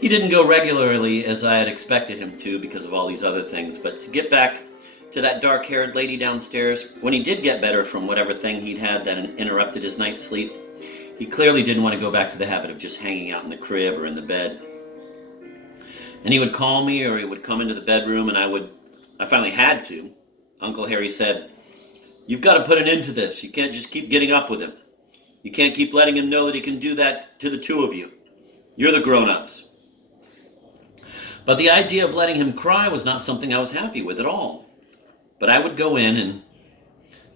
He didn't go regularly as I had expected him to because of all these other things, but to get back to that dark-haired lady downstairs, when he did get better from whatever thing he'd had that interrupted his night's sleep, he clearly didn't want to go back to the habit of just hanging out in the crib or in the bed. And he would call me, or he would come into the bedroom, and I finally had to. Uncle Harry said, "You've got to put an end to this. You can't just keep getting up with him. You can't keep letting him know that he can do that to the two of you. You're the grown-ups." But the idea of letting him cry was not something I was happy with at all. But I would go in, and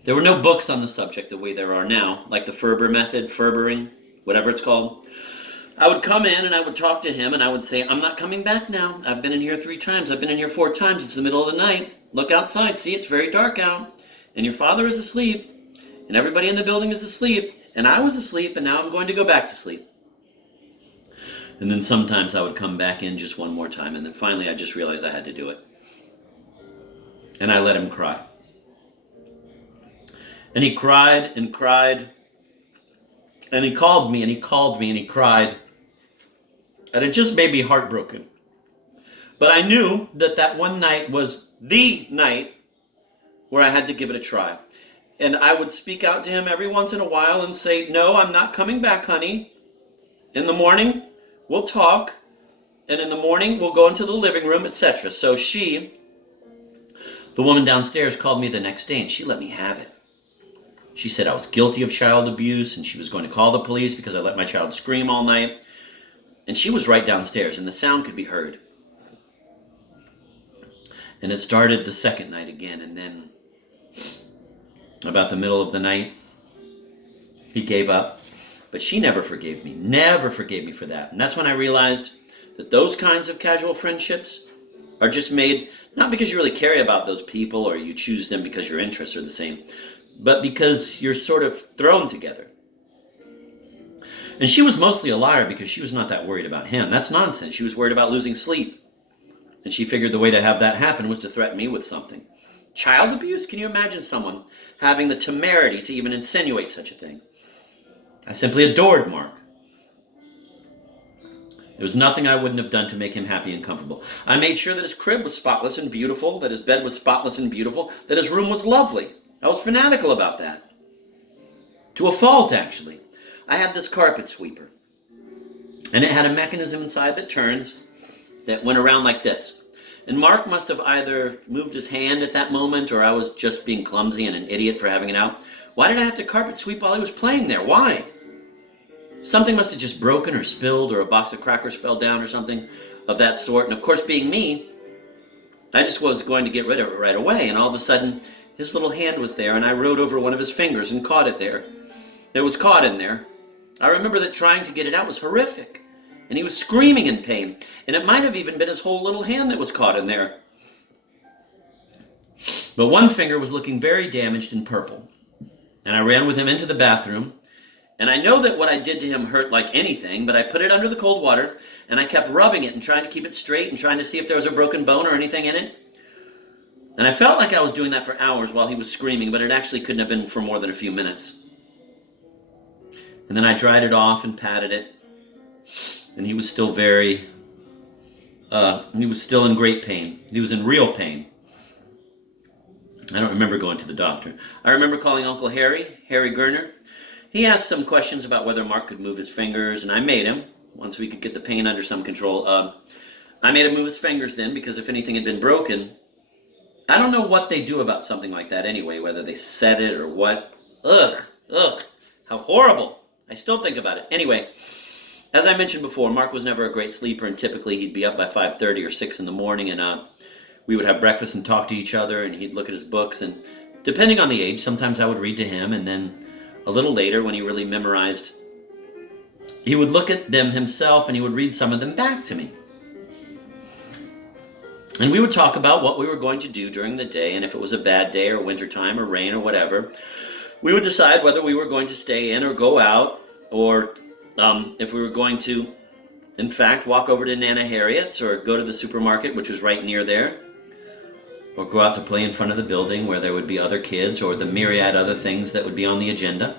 there were no books on the subject the way there are now, like the Ferber method, Ferbering, whatever it's called. I would come in and I would talk to him and I would say, "I'm not coming back now. I've been in here 3 times. I've been in here 4 times. It's the middle of the night. Look outside. See, it's very dark out. And your father is asleep. And everybody in the building is asleep. And I was asleep, and now I'm going to go back to sleep." And then sometimes I would come back in just one more time, and then finally I just realized I had to do it. And I let him cry. And he cried and cried. And he called me and he called me and he cried. And it just made me heartbroken. But I knew that that one night was the night where I had to give it a try. And I would speak out to him every once in a while and say, "No, I'm not coming back, honey. In the morning, we'll talk. And in the morning, we'll go into the living room," etc. So the woman downstairs, called me the next day and she let me have it. She said I was guilty of child abuse and she was going to call the police because I let my child scream all night. And she was right downstairs and the sound could be heard. And it started the second night again, and then about the middle of the night, he gave up. But she never forgave me for that. And that's when I realized that those kinds of casual friendships are just made, not because you really care about those people or you choose them because your interests are the same, but because you're sort of thrown together. And she was mostly a liar because she was not that worried about him. That's nonsense. She was worried about losing sleep. And she figured the way to have that happen was to threaten me with something. Child abuse? Can you imagine someone having the temerity to even insinuate such a thing? I simply adored Mark. There was nothing I wouldn't have done to make him happy and comfortable. I made sure that his crib was spotless and beautiful, that his bed was spotless and beautiful, that his room was lovely. I was fanatical about that. To a fault, actually. I had this carpet sweeper. And it had a mechanism inside that turns, that went around like this. And Mark must have either moved his hand at that moment, or I was just being clumsy and an idiot for having it out. Why did I have to carpet sweep while he was playing there? Why? Something must have just broken or spilled, or a box of crackers fell down or something of that sort. And of course, being me, I just was going to get rid of it right away. And all of a sudden, his little hand was there, and I rode over one of his fingers and caught it there. It was caught in there. I remember that trying to get it out was horrific. And he was screaming in pain. And it might have even been his whole little hand that was caught in there. But one finger was looking very damaged and purple. And I ran with him into the bathroom. And I know that what I did to him hurt like anything, but I put it under the cold water, and I kept rubbing it and trying to keep it straight and trying to see if there was a broken bone or anything in it. And I felt like I was doing that for hours while he was screaming, but it actually couldn't have been for more than a few minutes. And then I dried it off and patted it. And he was still he was still in great pain. He was in real pain. I don't remember going to the doctor. I remember calling Uncle Harry Gerner. He asked some questions about whether Mark could move his fingers, and I made him, once we could get the pain under some control. I made him move his fingers then, because if anything had been broken, I don't know what they do about something like that anyway, whether they set it or what. Ugh, how horrible. I still think about it. Anyway, as I mentioned before, Mark was never a great sleeper, and typically he'd be up by 5:30 or 6 in the morning, and we would have breakfast and talk to each other, and he'd look at his books, and depending on the age, sometimes I would read to him, and then a little later, when he really memorized, he would look at them himself and he would read some of them back to me. And we would talk about what we were going to do during the day, and if it was a bad day or wintertime or rain or whatever, we would decide whether we were going to stay in or go out, or if we were going to, in fact, walk over to Nana Harriet's or go to the supermarket, which was right near there, or go out to play in front of the building where there would be other kids, or the myriad other things that would be on the agenda.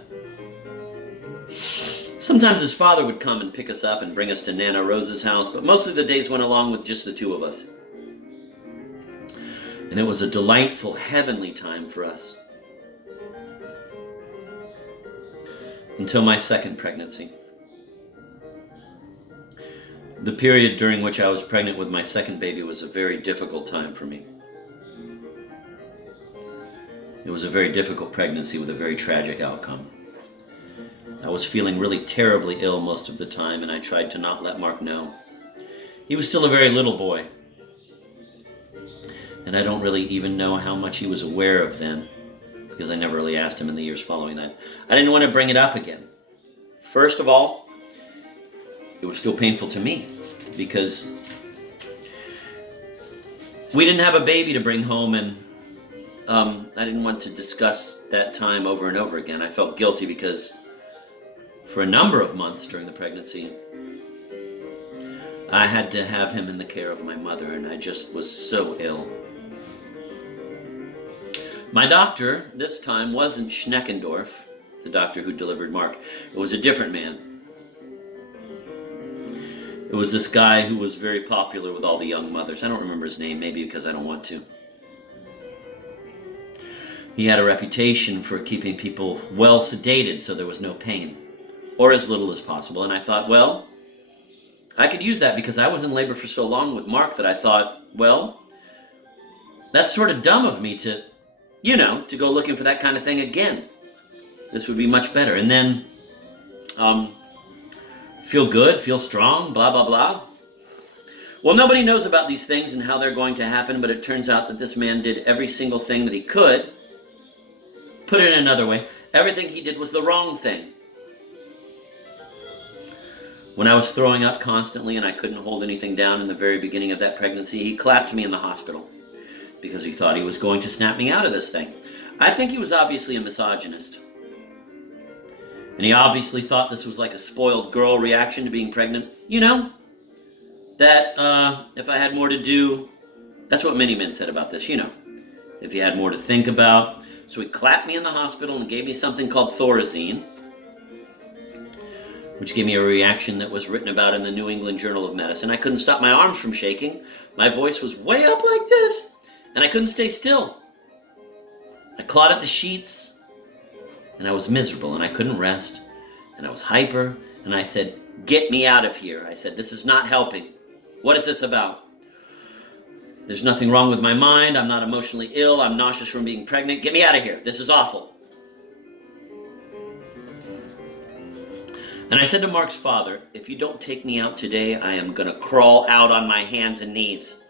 Sometimes his father would come and pick us up and bring us to Nana Rose's house, but mostly the days went along with just the two of us. And it was a delightful, heavenly time for us. Until my second pregnancy. The period during which I was pregnant with my second baby was a very difficult time for me. It was a very difficult pregnancy with a very tragic outcome. I was feeling really terribly ill most of the time, and I tried to not let Mark know. He was still a very little boy, and I don't really even know how much he was aware of then, because I never really asked him in the years following that. I didn't want to bring it up again. First of all, it was still painful to me, because we didn't have a baby to bring home, and I didn't want to discuss that time over and over again. I felt guilty because for a number of months during the pregnancy, I had to have him in the care of my mother, and I just was so ill. My doctor, this time, wasn't Schneckendorf, the doctor who delivered Mark. It was a different man. It was this guy who was very popular with all the young mothers. I don't remember his name, maybe because I don't want to. He had a reputation for keeping people well sedated so there was no pain, or as little as possible. And I thought, well, I could use that because I was in labor for so long with Mark that I thought, well, that's sort of dumb of me to go looking for that kind of thing again. This would be much better. And then, feel good, feel strong, blah, blah, blah. Well, nobody knows about these things and how they're going to happen, but it turns out that this man did every single thing that he could. Put it in another way, everything he did was the wrong thing. When I was throwing up constantly and I couldn't hold anything down in the very beginning of that pregnancy, he clapped me in the hospital because he thought he was going to snap me out of this thing. I think he was obviously a misogynist. And he obviously thought this was like a spoiled girl reaction to being pregnant. That if I had more to do, that's what many men said about this, if you had more to think about. So he clapped me in the hospital and gave me something called Thorazine, which gave me a reaction that was written about in the New England Journal of Medicine. I couldn't stop my arms from shaking. My voice was way up like this, and I couldn't stay still. I clawed at the sheets, and I was miserable, and I couldn't rest, and I was hyper, and I said, "Get me out of here." I said, "This is not helping. What is this about? There's nothing wrong with my mind. I'm not emotionally ill. I'm nauseous from being pregnant. Get me out of here. This is awful." And I said to Mark's father, "If you don't take me out today, I am going to crawl out on my hands and knees."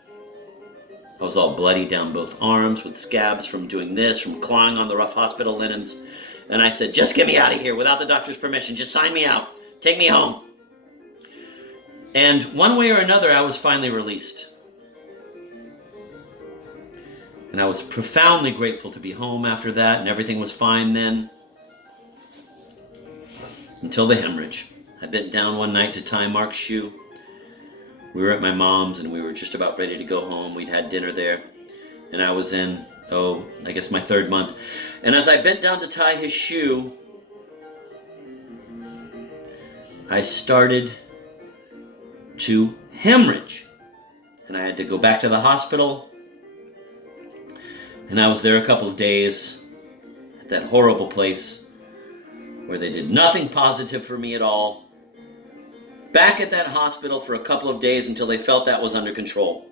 I was all bloody down both arms with scabs from doing this, from clawing on the rough hospital linens. And I said, "Just get me out of here without the doctor's permission. Just sign me out. Take me home." And one way or another, I was finally released. And I was profoundly grateful to be home after that, and everything was fine then. Until the hemorrhage. I bent down one night to tie Mark's shoe. We were at my mom's, and we were just about ready to go home. We'd had dinner there, and I was in, I guess my third month. And as I bent down to tie his shoe, I started to hemorrhage. And I had to go back to the hospital. And I was there a couple of days at that horrible place where they did nothing positive for me at all. Back at that hospital for a couple of days until they felt that was under control.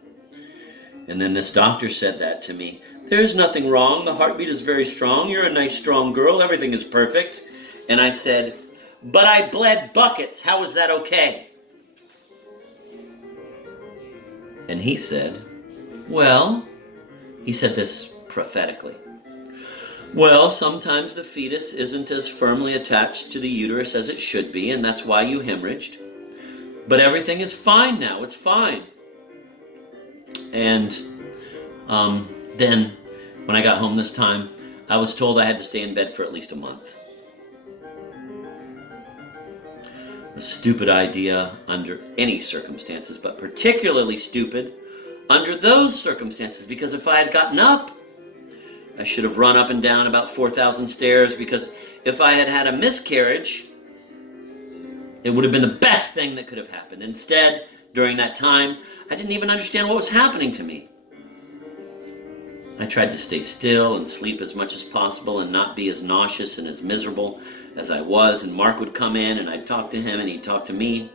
And then this doctor said that to me. "There's nothing wrong. The heartbeat is very strong. You're a nice, strong girl. Everything is perfect." And I said, "But I bled buckets. How is that okay?" And he said, he said this prophetically. "Well, sometimes the fetus isn't as firmly attached to the uterus as it should be, and that's why you hemorrhaged. But everything is fine now. It's fine." And then when I got home this time, I was told I had to stay in bed for at least a month. A stupid idea under any circumstances, but particularly stupid under those circumstances, because if I had gotten up, I should have run up and down about 4,000 stairs, because if I had had a miscarriage, It would have been the best thing that could have happened. Instead, during that time, I didn't even understand what was happening to me. I tried to stay still and sleep as much as possible and not be as nauseous and as miserable as I was. And Mark would come in and I'd talk to him and he'd talk to me.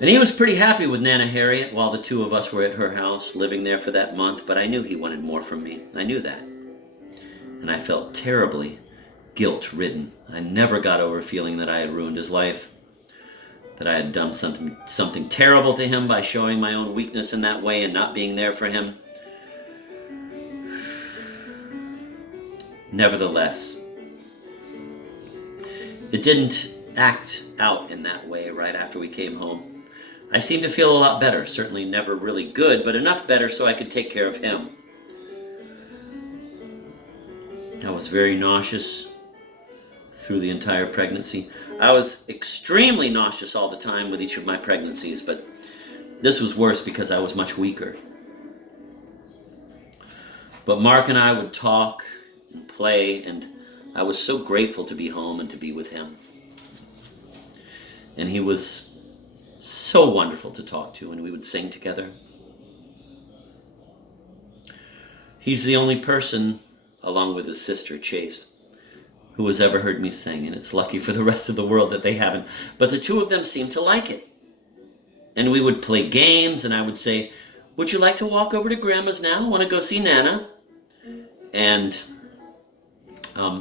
And he was pretty happy with Nana Harriet while the two of us were at her house, living there for that month, but I knew he wanted more from me. I knew that. And I felt terribly guilt-ridden. I never got over feeling that I had ruined his life, that I had done something terrible to him by showing my own weakness in that way and not being there for him. Nevertheless, it didn't act out in that way right after we came home. I seemed to feel a lot better, certainly never really good, but enough better so I could take care of him. I was very nauseous through the entire pregnancy. I was extremely nauseous all the time with each of my pregnancies, but this was worse because I was much weaker. But Mark and I would talk and play, and I was so grateful to be home and to be with him. And he was so wonderful to talk to, and we would sing together. He's the only person, along with his sister Chase, who has ever heard me sing, and it's lucky for the rest of the world that they haven't. But the two of them seemed to like it. And we would play games, and I would say, "Would you like to walk over to Grandma's now? Want to go see Nana?" And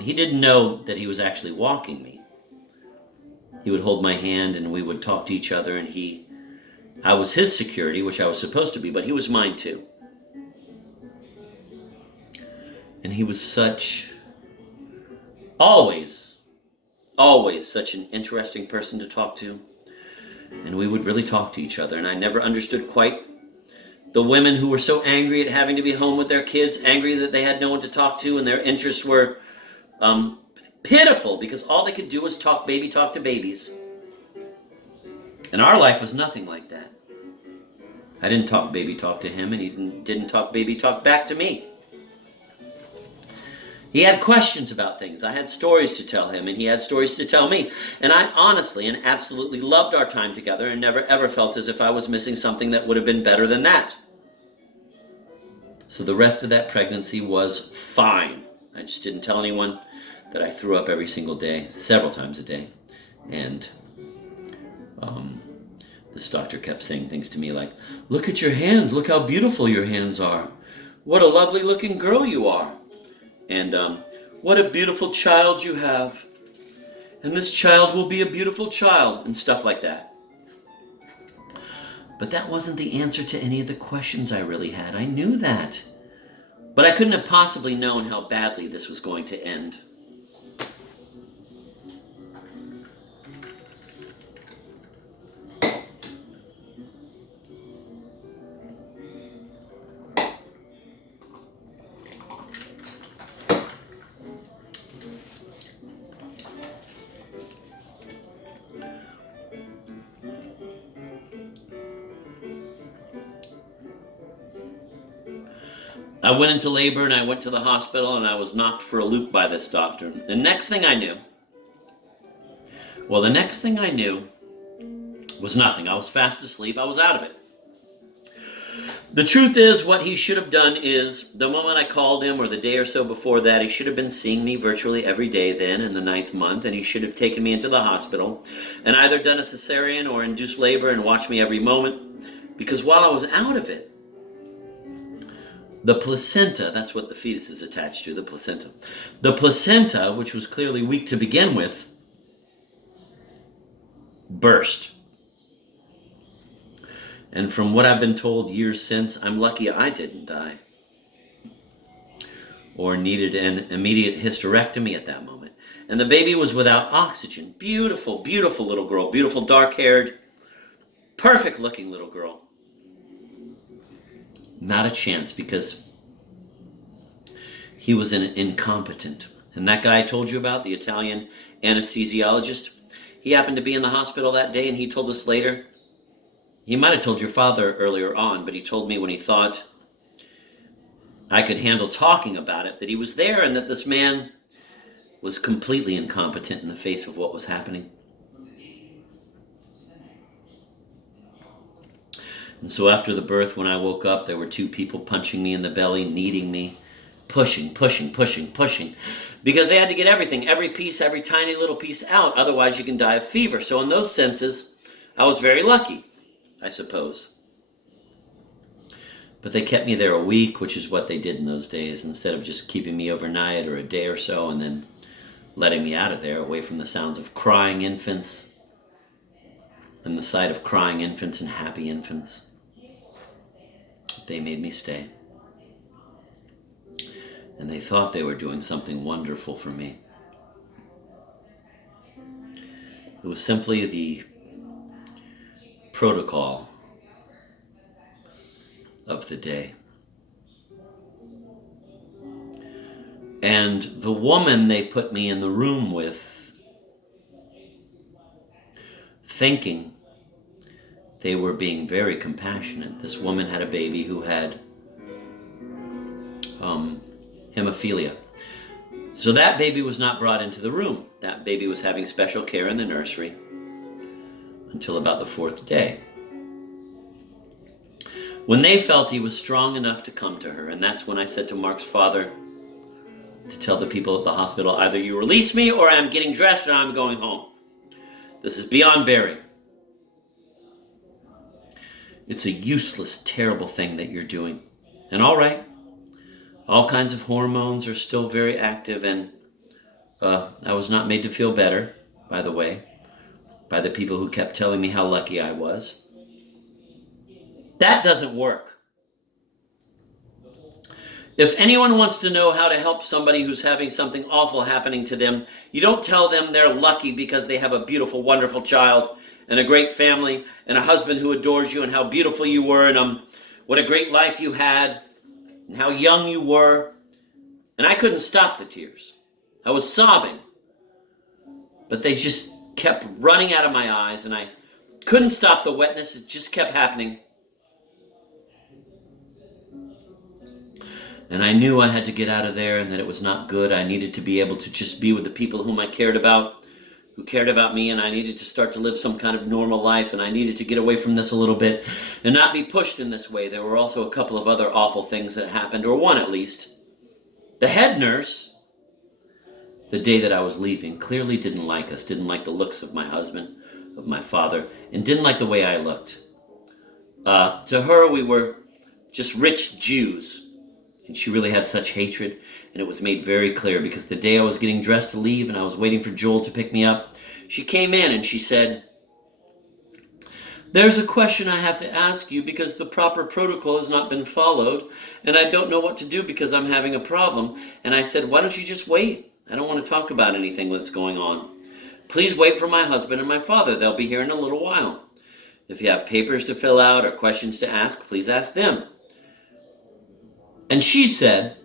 he didn't know that he was actually walking me. He would hold my hand and we would talk to each other, and I was his security, which I was supposed to be, but he was mine too. And he was always such an interesting person to talk to. And we would really talk to each other, and I never understood quite the women who were so angry at having to be home with their kids, angry that they had no one to talk to, and their interests were pitiful because all they could do was talk to babies. And our life was nothing like that. I didn't talk baby talk to him, and he didn't talk baby talk back to me. He had questions about things. I had stories to tell him, and he had stories to tell me. And I honestly and absolutely loved our time together and never ever felt as if I was missing something that would have been better than that. So the rest of that pregnancy was fine. I just didn't tell anyone that I threw up every single day, several times a day. And this doctor kept saying things to me like, "Look at your hands, look how beautiful your hands are. What a lovely looking girl you are. And what a beautiful child you have. And this child will be a beautiful child," and stuff like that. But that wasn't the answer to any of the questions I really had. I knew that. But I couldn't have possibly known how badly this was going to end. I went into labor and I went to the hospital and I was knocked for a loop by this doctor. The next thing I knew was nothing. I was fast asleep. I was out of it. The truth is, what he should have done is, the moment I called him, or the day or so before that, he should have been seeing me virtually every day then in the 9th month, and he should have taken me into the hospital and either done a cesarean or induced labor and watched me every moment. Because while I was out of it, the placenta, that's what the fetus is attached to, the placenta. The placenta, which was clearly weak to begin with, burst. And from what I've been told years since, I'm lucky I didn't die or needed an immediate hysterectomy at that moment. And the baby was without oxygen. Beautiful, beautiful little girl. Beautiful, dark-haired, perfect-looking little girl. Not a chance, because he was incompetent. And that guy I told you about, the Italian anesthesiologist, he happened to be in the hospital that day, and he told us later. He might have told your father earlier on, but he told me when he thought I could handle talking about it, that he was there and that this man was completely incompetent in the face of what was happening. And so after the birth, when I woke up, there were 2 people punching me in the belly, kneading me, pushing, because they had to get everything, every piece, every tiny little piece out. Otherwise, you can die of fever. So in those senses, I was very lucky, I suppose. But they kept me there a week, which is what they did in those days, instead of just keeping me overnight or a day or so and then letting me out of there, away from the sounds of crying infants and the sight of crying infants and happy infants. They made me stay. And they thought they were doing something wonderful for me. It was simply the protocol of the day. And the woman they put me in the room with, thinking they were being very compassionate. This woman had a baby who had hemophilia. So that baby was not brought into the room. That baby was having special care in the nursery until about the 4th day, when they felt he was strong enough to come to her. And that's when I said to Mark's father to tell the people at the hospital, either you release me or I'm getting dressed and I'm going home. This is beyond bearing. It's a useless, terrible thing that you're doing. And all right, all kinds of hormones are still very active, and I was not made to feel better, by the way, by the people who kept telling me how lucky I was. That doesn't work. If anyone wants to know how to help somebody who's having something awful happening to them, you don't tell them they're lucky because they have a beautiful, wonderful child and a great family and a husband who adores you and how beautiful you were and what a great life you had and how young you were. And I couldn't stop the tears. I was sobbing. But they just kept running out of my eyes and I couldn't stop the wetness. It just kept happening. And I knew I had to get out of there and that it was not good. I needed to be able to just be with the people whom I cared about, who cared about me, and I needed to start to live some kind of normal life, and I needed to get away from this a little bit and not be pushed in this way. There were also a couple of other awful things that happened, or one at least. The head nurse, the day that I was leaving, clearly didn't like us, didn't like the looks of my husband, of my father, and didn't like the way I looked. To her, we were just rich Jews. And she really had such hatred, and it was made very clear because the day I was getting dressed to leave and I was waiting for Joel to pick me up, she came in and she said, "There's a question I have to ask you because the proper protocol has not been followed, and I don't know what to do because I'm having a problem." And I said, "Why don't you just wait? I don't want to talk about anything that's going on. Please wait for my husband and my father. They'll be here in a little while. If you have papers to fill out or questions to ask, please ask them." And she said,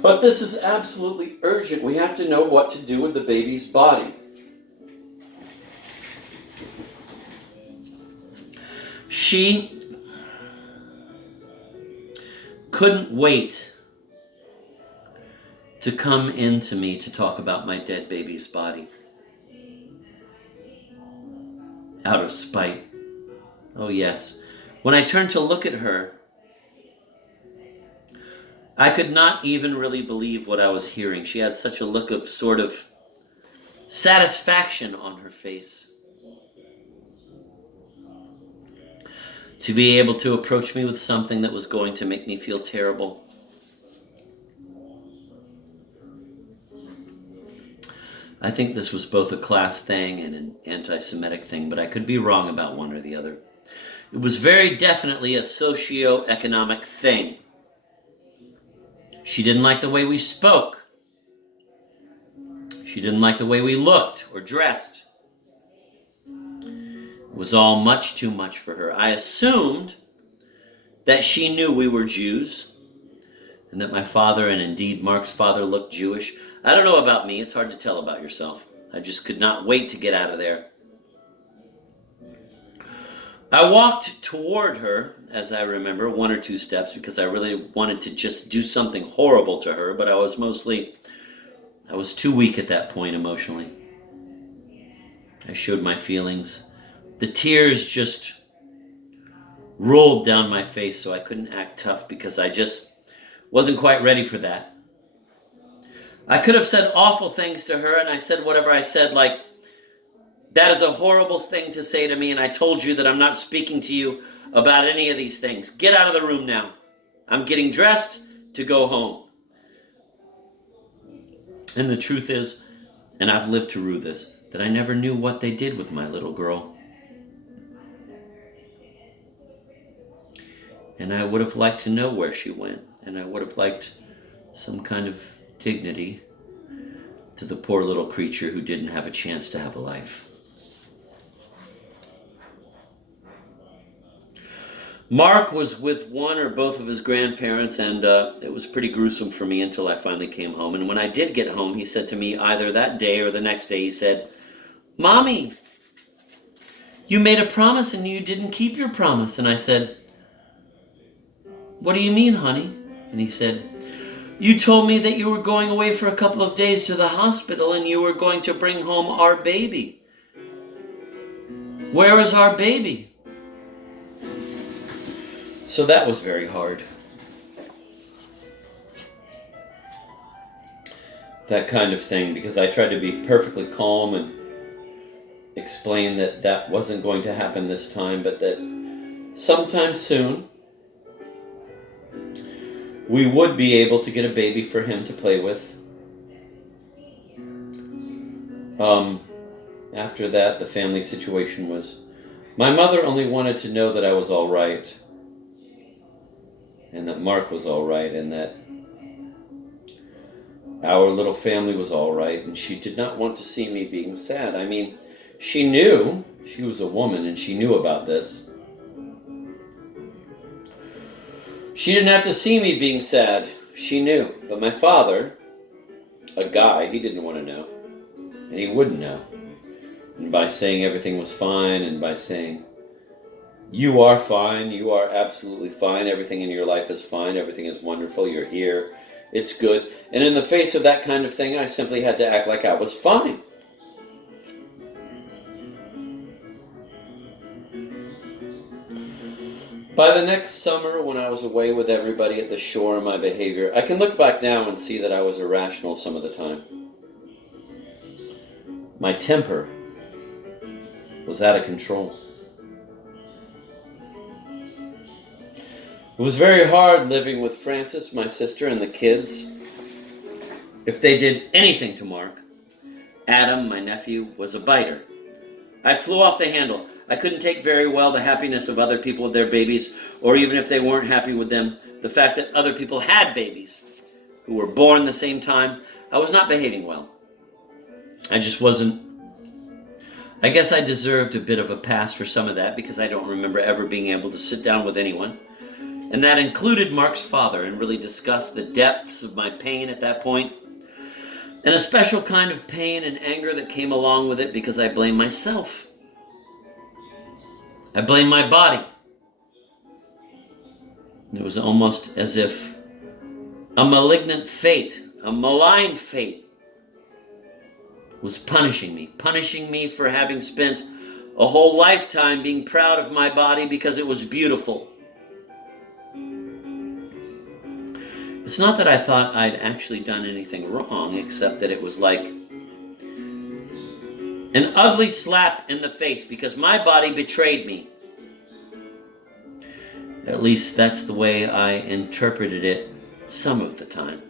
"But this is absolutely urgent. We have to know what to do with the baby's body." She couldn't wait to come into me to talk about my dead baby's body. Out of spite. Oh yes. When I turned to look at her, I could not even really believe what I was hearing. She had such a look of sort of satisfaction on her face. To be able to approach me with something that was going to make me feel terrible. I think this was both a class thing and an anti-Semitic thing, but I could be wrong about one or the other. It was very definitely a socio-economic thing. She didn't like the way we spoke. She didn't like the way we looked or dressed. It was all much too much for her. I assumed that she knew we were Jews and that my father, and indeed Mark's father, looked Jewish. I don't know about me. It's hard to tell about yourself. I just could not wait to get out of there. I walked toward her, as I remember, one or two steps, because I really wanted to just do something horrible to her, but I was too weak at that point emotionally. I showed my feelings. The tears just rolled down my face, so I couldn't act tough because I just wasn't quite ready for that. I could have said awful things to her, and I said whatever I said, like, that is a horrible thing to say to me, and I told you that I'm not speaking to you about any of these things. Get out of the room now. I'm getting dressed to go home. And the truth is, and I've lived to rue this, that I never knew what they did with my little girl. And I would have liked to know where she went, and I would have liked some kind of dignity to the poor little creature who didn't have a chance to have a life. Mark was with one or both of his grandparents, and it was pretty gruesome for me until I finally came home. And when I did get home, he said to me either that day or the next day, he said, "Mommy, you made a promise and you didn't keep your promise." And I said, "What do you mean, honey?" And he said, "You told me that you were going away for a couple of days to the hospital and you were going to bring home our baby. Where is our baby?" So that was very hard. That kind of thing, because I tried to be perfectly calm and explain that that wasn't going to happen this time, but that sometime soon we would be able to get a baby for him to play with. After that, the family situation was, my mother only wanted to know that I was all right, and that Mark was all right, and that our little family was all right, and she did not want to see me being sad. I mean, she knew, she was a woman, and she knew about this. She didn't have to see me being sad. She knew. But my father, a guy, he didn't want to know. And he wouldn't know. And by saying everything was fine, and by saying, "You are fine, you are absolutely fine, everything in your life is fine, everything is wonderful, you're here, it's good." And in the face of that kind of thing, I simply had to act like I was fine. By the next summer, when I was away with everybody at the shore, my behavior, I can look back now and see that I was irrational some of the time. My temper was out of control. It was very hard living with Frances, my sister, and the kids. If they did anything to Mark, Adam, my nephew, was a biter. I flew off the handle. I couldn't take very well the happiness of other people with their babies, or even if they weren't happy with them, the fact that other people had babies who were born the same time. I was not behaving well. I just wasn't. I guess I deserved a bit of a pass for some of that, because I don't remember ever being able to sit down with anyone. And that included Mark's father, and really discuss the depths of my pain at that point. And a special kind of pain and anger that came along with it, because I blamed myself. I blamed my body. It was almost as if a malignant fate, a malign fate, was punishing me for having spent a whole lifetime being proud of my body because it was beautiful. It's not that I thought I'd actually done anything wrong, except that it was like an ugly slap in the face, because my body betrayed me. At least that's the way I interpreted it some of the time.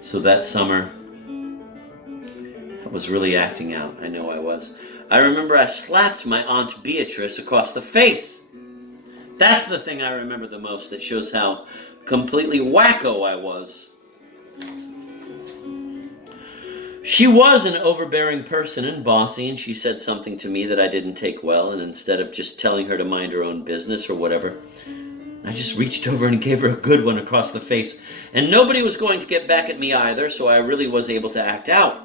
So that summer, I was really acting out. I know I was. I remember I slapped my Aunt Beatrice across the face. That's the thing I remember the most, that shows how completely wacko I was. She was an overbearing person and bossy, and she said something to me that I didn't take well, and instead of just telling her to mind her own business or whatever, I just reached over and gave her a good one across the face. And nobody was going to get back at me either, so I really was able to act out.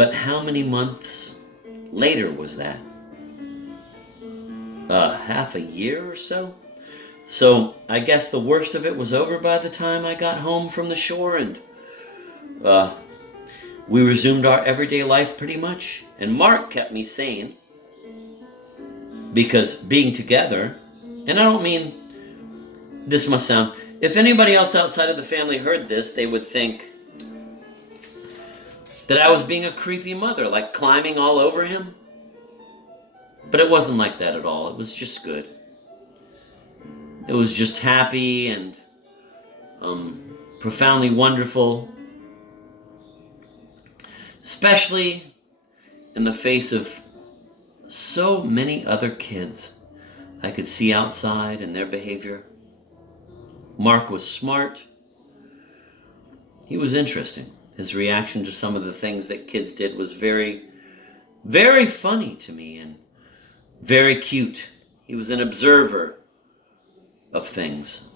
But how many months later was that? Half a year or so? So I guess the worst of it was over by the time I got home from the shore, and we resumed our everyday life pretty much. And Mark kept me sane, because being together, and I don't mean, this must sound, if anybody else outside of the family heard this, they would think that I was being a creepy mother, like climbing all over him. But it wasn't like that at all. It was just good. It was just happy and profoundly wonderful, especially in the face of so many other kids I could see outside and their behavior. Mark was smart. He was interesting. His reaction to some of the things that kids did was very, very funny to me and very cute. He was an observer of things.